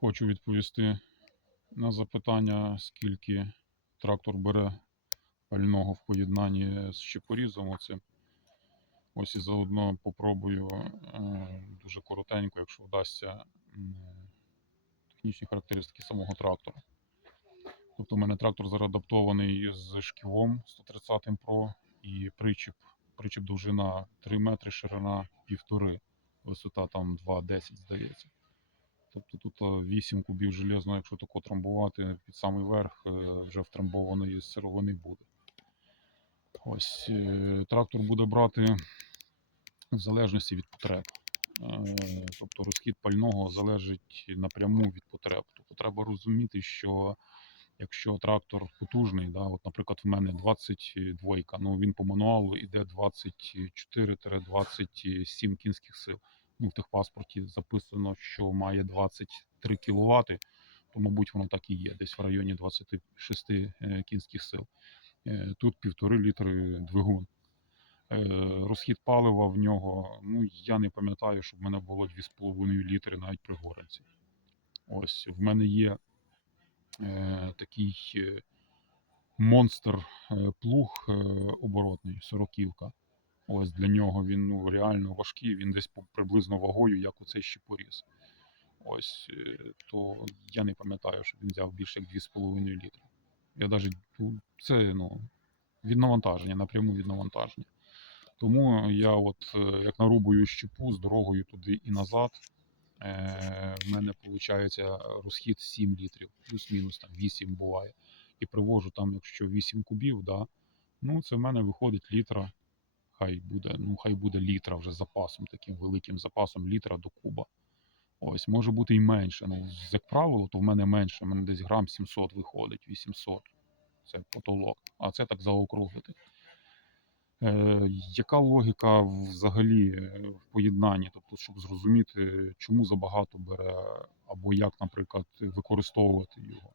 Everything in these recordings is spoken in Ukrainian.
Хочу відповісти на запитання, скільки трактор бере пального в поєднанні з щепорізом. Оцим. Ось і заодно попробую е, дуже коротенько, якщо вдасться, технічні характеристики самого трактора. Тобто, у мене трактор зараз адаптований з шківом 130 Pro і причіп. Причіп довжина 3 метри, ширина 1,5, висота там 2,10, здається. Тобто тут 8 кубів железного, якщо тако трамбувати під самий верх, е, вже втрамбованої сировини буде. Ось е, трактор буде брати в залежності від потреб. Е, Тобто розхід пального залежить напряму від потреб. Тобто треба розуміти, що якщо трактор потужний, да, от, наприклад, в мене 22, ну він по мануалу йде 24-27 кінських сил. Ну, в техпаспорті записано, що має 23 кВт, то, мабуть, воно так і є, десь в районі 26 е, кінських сил. Е, Тут півтори літри двигун. Е, Розхід палива в нього, ну я не пам'ятаю, щоб в мене було 2,5 літри навіть при горенці. Ось в мене є е, такий е, монстр е, плуг е, оборотний, сороківка. Ось для нього він ну, реально важкий, він десь приблизно вагою, як оцей щепоріз. Ось, е, то я не пам'ятаю, щоб він взяв більше як 2,5 літри. Я навіть це ну, від навантаження, напряму від навантаження. Тому я от е, як нарубую щепу з дорогою туди і назад, е, в мене виходить розхід 7 літрів, плюс-мінус там 8 буває. І привожу там, якщо 8 кубів, да, ну це в мене виходить літра. Хай буде, ну хай буде літра вже запасом, таким великим запасом літра до куба. Ось, може бути і менше. Ну, як правило, то в мене менше. В мене десь грам 700 виходить, 800. Це потолок. А це так заокруглити. Е, яка логіка взагалі е, в поєднанні? Тобто, щоб зрозуміти, чому забагато бере, або як, наприклад, використовувати його.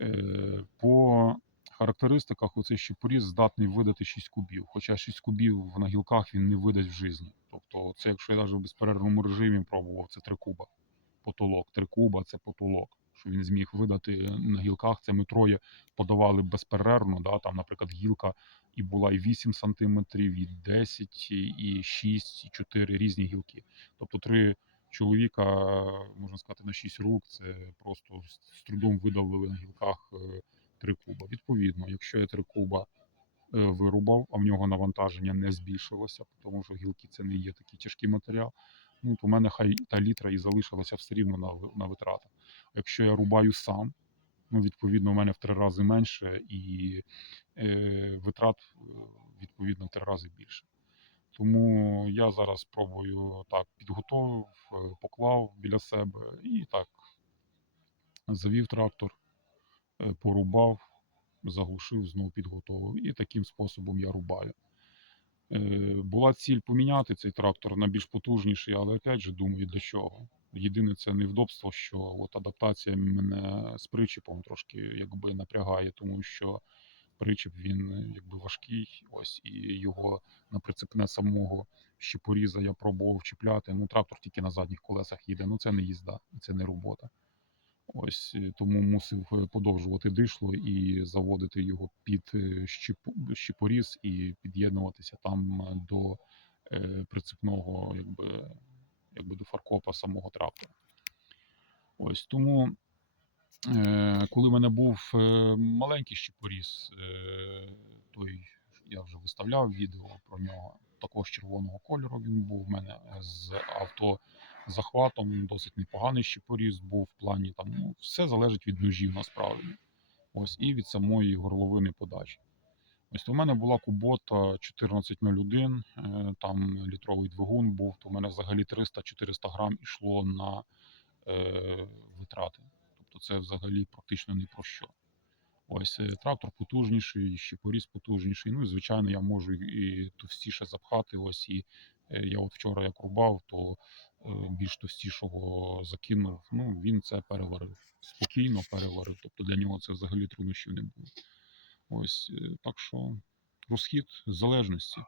Е, по характеристиках оцей щепоріз здатний видати 6 кубів, хоча 6 кубів на гілках він не видасть в житті. Тобто, це якщо я навіть в безперервному режимі пробував, це 3 куба. Потолок. 3 куба це потолок. Що він зміг видати на гілках. Це ми троє подавали безперервно. Да? Там, наприклад, гілка і була і 8 сантиметрів, і 10, і 6, і 4 різні гілки. Тобто три чоловіка, можна сказати, на 6 рук, це просто з з трудом видавили на гілках е, 3 куба. Відповідно, якщо я 3 куба е, вирубав, а в нього навантаження не збільшилося, тому що гілки це не є такий тяжкий матеріал. Ну, то в мене хай та літра і залишилася все рівно на, на витратах. Якщо я рубаю сам, ну, відповідно, у мене в три рази менше і е, витрат е, відповідно в три рази більше. Тому я зараз спробую так підготовив, е, поклав біля себе і так завів трактор, порубав, заглушив, знову підготовив. І таким способом я рубаю. Е, Була ціль поміняти цей трактор на більш потужніший, але опять же думаю, для чого. Єдине це невдобство, що от адаптація мене з причепом трошки якби напрягає, тому що причеп він е, якби важкий. Ось і його на прицепне самого щепоріза я пробував чіпляти. Ну, трактор тільки на задніх колесах їде. Ну це не їзда, це не робота. Ось е, тому мусив е, подовжувати дишло і заводити його під е, щепоріз і під'єднуватися там до прицепного, якби, якби до фаркопа самого трактора. Ось тому, коли в мене був маленький щепоріз, той я вже виставляв відео про нього. Також червоного кольору він був в мене з автозахватом, досить непоганий щепоріз був в плані там. Ну, все залежить від ножів насправді. Ось і від самої горловини подачі. Ось то в мене була кубота 1401, е, там літровий двигун був, то в мене взагалі 300-400 грам ішло на е, витрати. Тобто це взагалі практично ні про що. Ось е, трактор потужніший, щепоріз потужніший. Ну і звичайно, я можу і товстіше запхати. Ось і я от вчора як рубав, то е, більш товстішого закинув. Ну він це переварив. Спокійно переварив. Тобто для нього це взагалі труднощів не було. Ось е, так що розхід в залежності.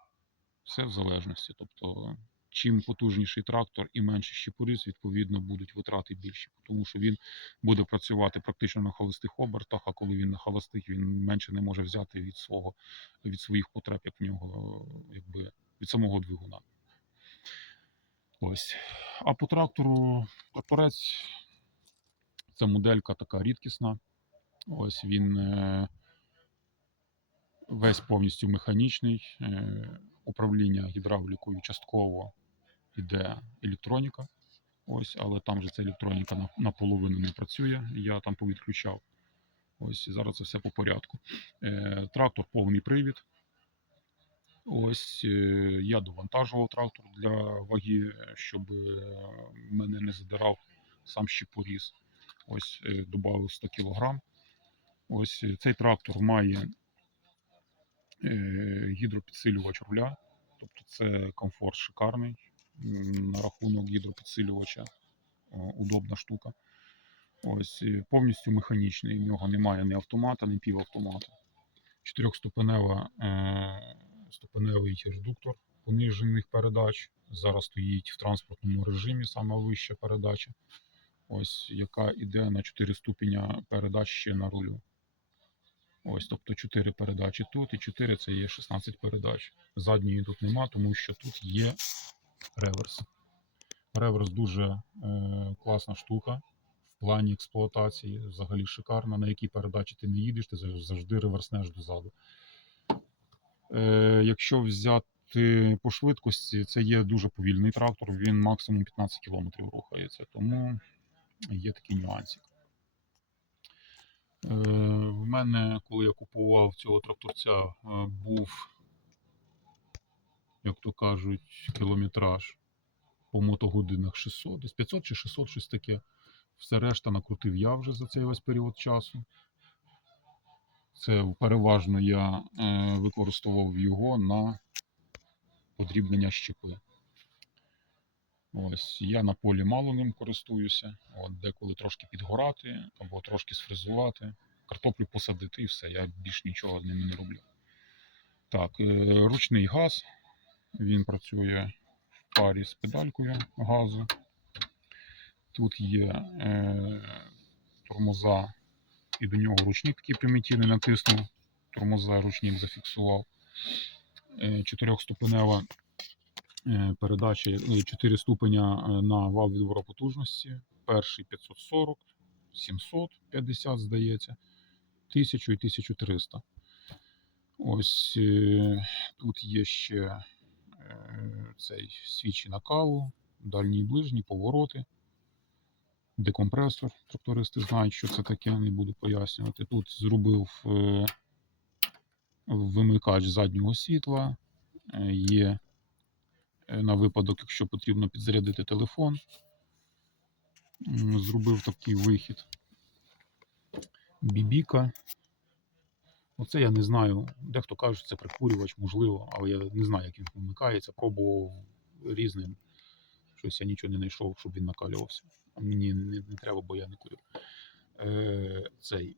Все в залежності. Тобто чим потужніший трактор і менше щепоріз, відповідно, будуть витрати більші, тому що він буде працювати практично на холостих обертах, а коли він на холостих, він менше не може взяти від свого від своїх потреб, як в нього, якби від самого двигуна. Ось. А по трактору тракторець це моделька така рідкісна. Ось він е, весь повністю механічний. Е, управління гідравлікою частково йде електроніка. Ось, але там же ця електроніка наполовину не працює. Я там повідключав. Ось зараз це все по порядку. Е, трактор повний привід. Ось е, я довантажував трактор для ваги, щоб е, мене не задирав сам щепоріз. Ось е, додав 100 кг. Ось е, цей трактор має е, гідропідсилювач руля. Тобто це комфорт шикарний на рахунок гідропідсилювача. Удобна штука. Ось е, повністю механічний. В нього немає ні автомата, ні півавтомата. Чотирьохступенева е, ступеневий редуктор понижених передач. Зараз стоїть в транспортному режимі сама вища передача. Ось яка йде на 4 ступеня передач ще на рулю. Ось, тобто 4 передачі тут і 4 це є 16 передач. Задньої тут нема, тому що тут є реверс. Реверс дуже е, класна штука в плані експлуатації. Взагалі шикарна. На якій передачі ти не їдеш, ти завжди реверснеш дозаду. Е, якщо взяти по швидкості, це є дуже повільний трактор, він максимум 15 км рухається, тому є такий нюансик. Е, В мене, коли я купував цього тракторця, е, був, як то кажуть, кілометраж по мотогодинах 600, десь 500 чи 600, щось таке. Все решта накрутив я вже за цей весь період часу. Це переважно я е, використовував його на подрібнення щепи. Ось, я на полі мало ним користуюся. От, деколи трошки підгорати або трошки сфрезувати, картоплю посадити і все. Я більш нічого ними не роблю. Так, е, ручний газ. Він працює в парі з педалькою газу. Тут є е, тормоза, і до нього ручник такий примітивний натиснув. Тормоза ручник зафіксував. Е, Чотирьохступенева е, передача, е, 4 ступеня е, на вал відбору потужності. Перший 540, 750, здається, 1000 і 1300. Ось тут є ще цей свічі накалу, дальні і ближні, повороти, декомпресор. Трактористи знають, що це таке, не буду пояснювати. Тут зробив е, вимикач заднього світла, е, є е, на випадок, якщо потрібно підзарядити телефон. Зробив такий вихід. Бібіка. Оце я не знаю. Дехто каже, що це прикурювач, можливо, але я не знаю, як він вмикається. Пробував різним. Щось я нічого не знайшов, щоб він накалювався. Мені не, не треба, бо я не курю. Е, цей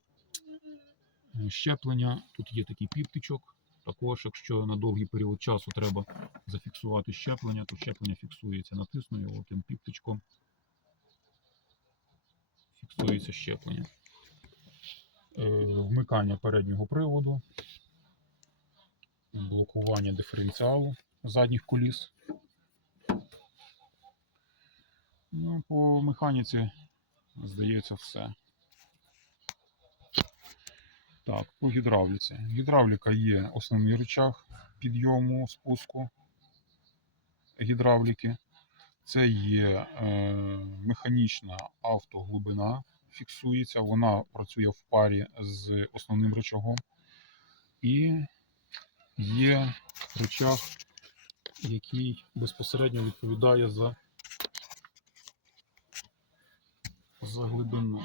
е, щеплення. Тут є такий піптичок. Також, якщо на довгий період часу треба зафіксувати щеплення, то щеплення фіксується. Натисну його тим піптичком. Фіксується щеплення. Е, вмикання переднього приводу, блокування диференціалу задніх коліс. Ну, по механіці, здається, все. Так, по гідравліці. Гідравліка є основний рычаг підйому, спуску гідравліки. Це є е, механічна автоглибина, фіксується, вона працює в парі з основним рычагом. І є рычаг, який безпосередньо відповідає за, за глибину.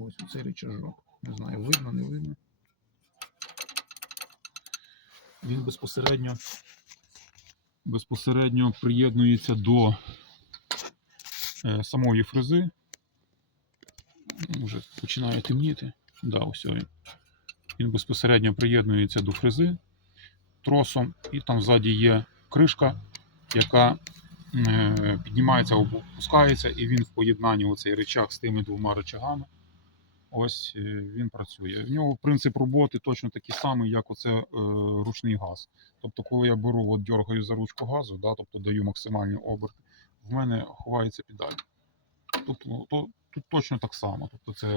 Ось оцей рычажок. Не знаю, видно, не видно. Він безпосередньо, безпосередньо приєднується до е, самої фрези. Вже починає темніти. Да, ось він. Він безпосередньо приєднується до фрези. тросом, і там ззаді є кришка, яка піднімається або опускається, і він в поєднанні оцей рычаг з тими двома рычагами. Ось е, він працює. В нього принцип роботи точно такий самий, як оце е, ручний газ. Тобто, коли я беру, от дергаю за ручку газу, да, тобто даю максимальний оберт, в мене ховається педаль. Тобто, то, тут точно так само. Тобто це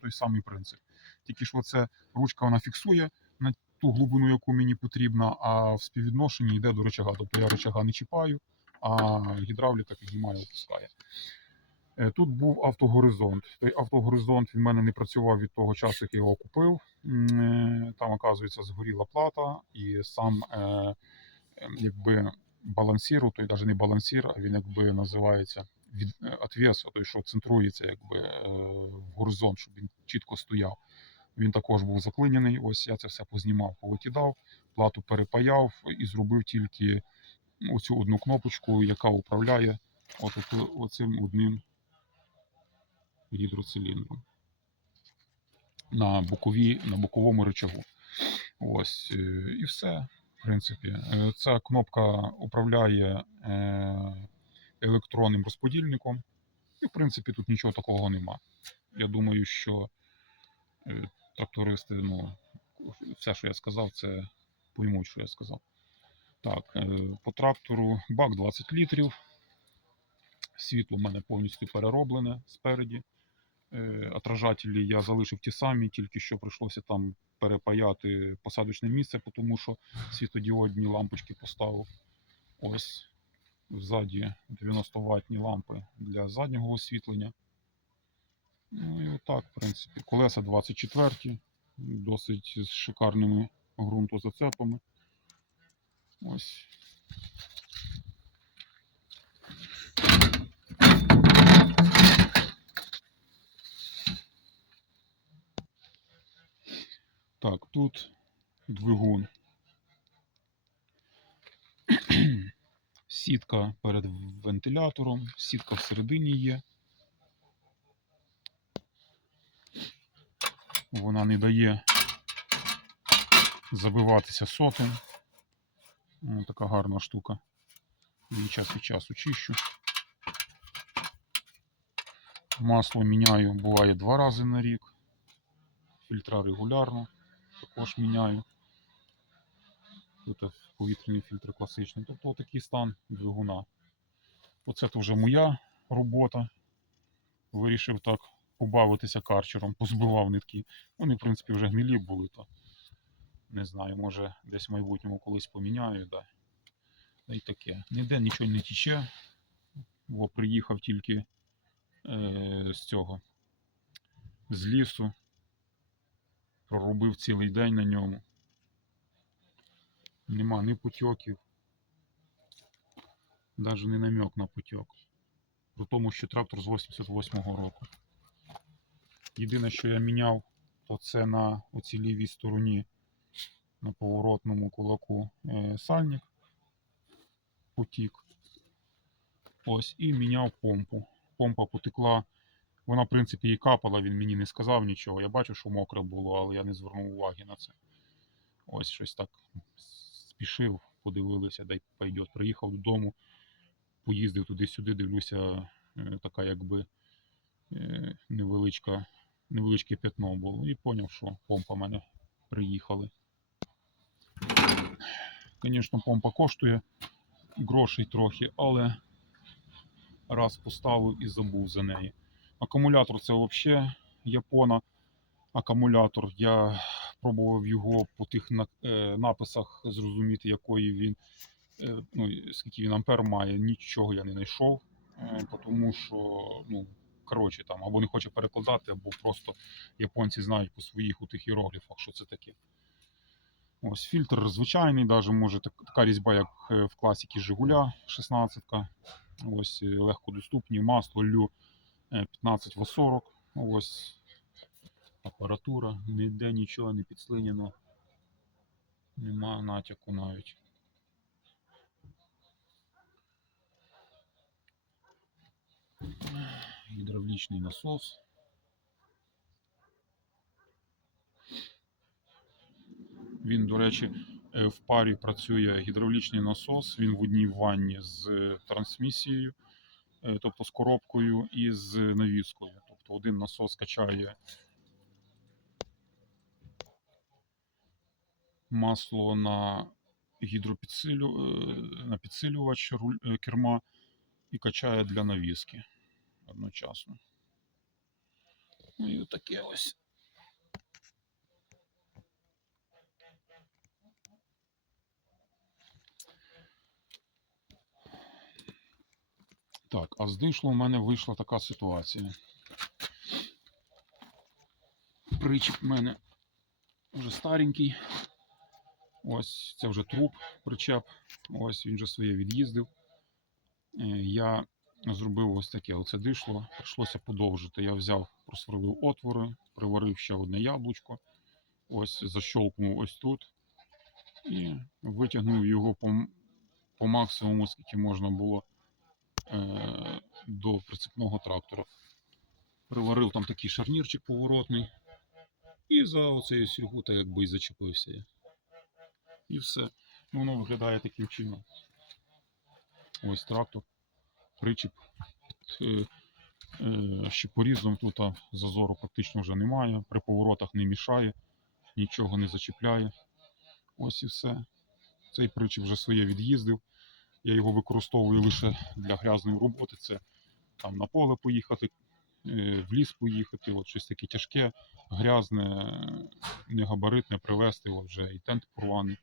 той самий принцип. Тільки ж оце ручка вона фіксує на ту глибину, яку мені потрібно, а в співвідношенні йде до рычага. Тобто я рычага не чіпаю, а гідравліка піднімає, опускає. Е, Тут був автогоризонт. Той автогоризонт в мене не працював від того часу, як я його купив. Е, Там, оказується, згоріла плата, і сам е, е, якби балансір, той навіть не балансір, а він якби називається від отвес, той, що центрується якби в горизонт, щоб він чітко стояв. Він також був заклинений. Ось я це все познімав, повикидав, плату перепаяв і зробив тільки оцю одну кнопочку, яка управляє от, оцим одним гідроциліндром на, боковій, на боковому рычагу. Ось е, і все. В принципі, Е, ця кнопка управляє е, електронним розподільником. І, в принципі, тут нічого такого нема. Я думаю, що трактористи, ну, все, що я сказав, це поймуть, що я сказав. Так, е, по трактору бак 20 літрів. Світло в мене повністю перероблене спереді. Е, Отражателі я залишив ті самі, тільки що прийшлося там перепаяти посадочне місце, тому що світодіодні лампочки поставив. Ось ззаді 90 ваттні лампи для заднього освітлення. Ну і отак, в принципі. Колеса 24, досить з шикарними ґрунтозацепами. Ось. Так, тут двигун. Сітка перед вентилятором, сітка всередині є. Вона не дає забиватися сотом. Ось така гарна штука. Її час від часу чищу. Масло міняю буває два рази на рік. Фільтра регулярно також міняю. Тут повітряний фільтр класичний. Тобто такий стан двигуна. Оце то вже моя робота. Вирішив так побавитися карчером, позбивав нитки. Вони, в принципі, вже гнилі були, то не знаю, може десь в майбутньому колись поміняю. Да. Й таке. Ніде нічого не тіче. Бо приїхав тільки е, з цього, з лісу. Проробив цілий день на ньому. Нема ні потьоків. Навіть не намек на потьок. При тому, що трактор з 88-го року. Єдине, що я міняв, то це на оцій лівій стороні на поворотному кулаку е, сальник. Потік. Ось, і міняв помпу. Помпа потекла. Вона, в принципі, і капала, він мені не сказав нічого. Я бачив, що мокре було, але я не звернув уваги на це. Ось щось так спішив, подивилися, дай пойдет. Приїхав додому, поїздив туди-сюди, дивлюся, е, така якби е, невеличка, невеличке п'ятно було. І зрозумів, що помпа в мене приїхали. Звісно, помпа коштує грошей трохи, але раз поставив і забув за неї. Акумулятор це взагалі Япона. Акумулятор. Я пробував його по тих е, написах зрозуміти, якої він, е, ну, скільки він ампер має. Нічого я не знайшов, е, тому що, ну, коротше, там або не хоче перекладати, або просто японці знають по своїх у тих іерогліфах, що це таке. Ось фільтр звичайний, навіть може так- така різьба, як е, в класіки Жигуля 16. Ось е, легкодоступні, масло лю е, 15 в 40. Ось апаратура, ніде нічого не підслиняно. Нема натяку навіть. Гідравлічний насос. Він, до речі, Е, В парі працює гідравлічний насос, він в одній ванні з е, трансмісією, е, тобто з коробкою і з навіскою. Тобто один насос качає масло на гідропідсилю, на підсилювач руль, керма і качає для навіски одночасно. Ну і таке ось. Так, а з дишло у мене вийшла така ситуація. Причіп в мене вже старенький. Ось це вже труп причеп. Ось він вже своє від'їздив. Е, Я зробив ось таке. Оце дишло. Прийшлося подовжити. Я взяв, просверлив отвори, приварив ще одне яблучко. Ось защолкнув ось тут. І витягнув його по, по максимуму, скільки можна було до прицепного трактора. Приварив там такий шарнірчик поворотний. І за оцею сільгу так якби і зачепився я. І все. Ну, воно виглядає таким чином. Ось трактор, причіп. Е, е, ще порізом тут зазору практично вже немає. При поворотах не мішає, нічого не зачіпляє. Ось і все. Цей причіп вже своє від'їздив. Я його використовую лише для грязної роботи. Це там на поле поїхати, е, в ліс поїхати, от щось таке тяжке, грязне, негабаритне привезти. От вже і тент порваний.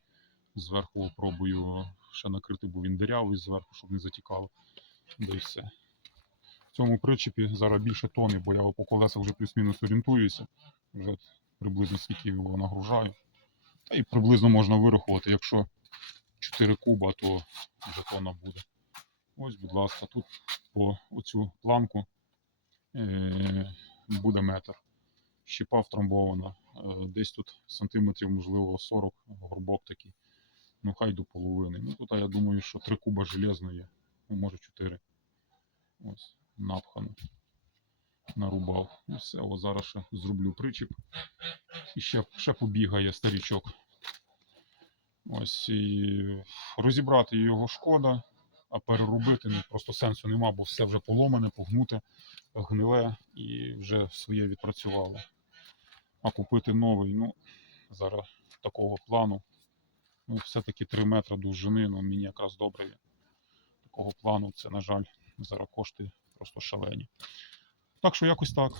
Зверху пробую ще накрити, бо він дирявий зверху, щоб не затікало. Да і все. В цьому причепі зараз більше тони, бо я по колесах вже плюс-мінус орієнтуюся. Вже приблизно скільки його нагружаю. Та і приблизно можна вирахувати, якщо 4 куба, то вже буде. Ось, будь ласка, тут по оцю планку е- буде метр. Щепа втрамбована. Е, десь тут сантиметрів, можливо, 40 горбок такий. Ну, хай до половини. Ну, тут я думаю, що 3 куба железно є. Ну, може 4. Ось, напхано. Нарубав. І все, о, зараз ще зроблю причіп. І ще, ще побігає старічок. Ось і розібрати його шкода, а переробити ну, просто сенсу нема, бо все вже поломане, погнуте, гниле і вже своє відпрацювало. А купити новий, ну, зараз такого плану. Ну, все-таки 3 метри довжини, ну мені якраз добре є. Такого плану це, на жаль, зараз кошти просто шалені. Так що якось так.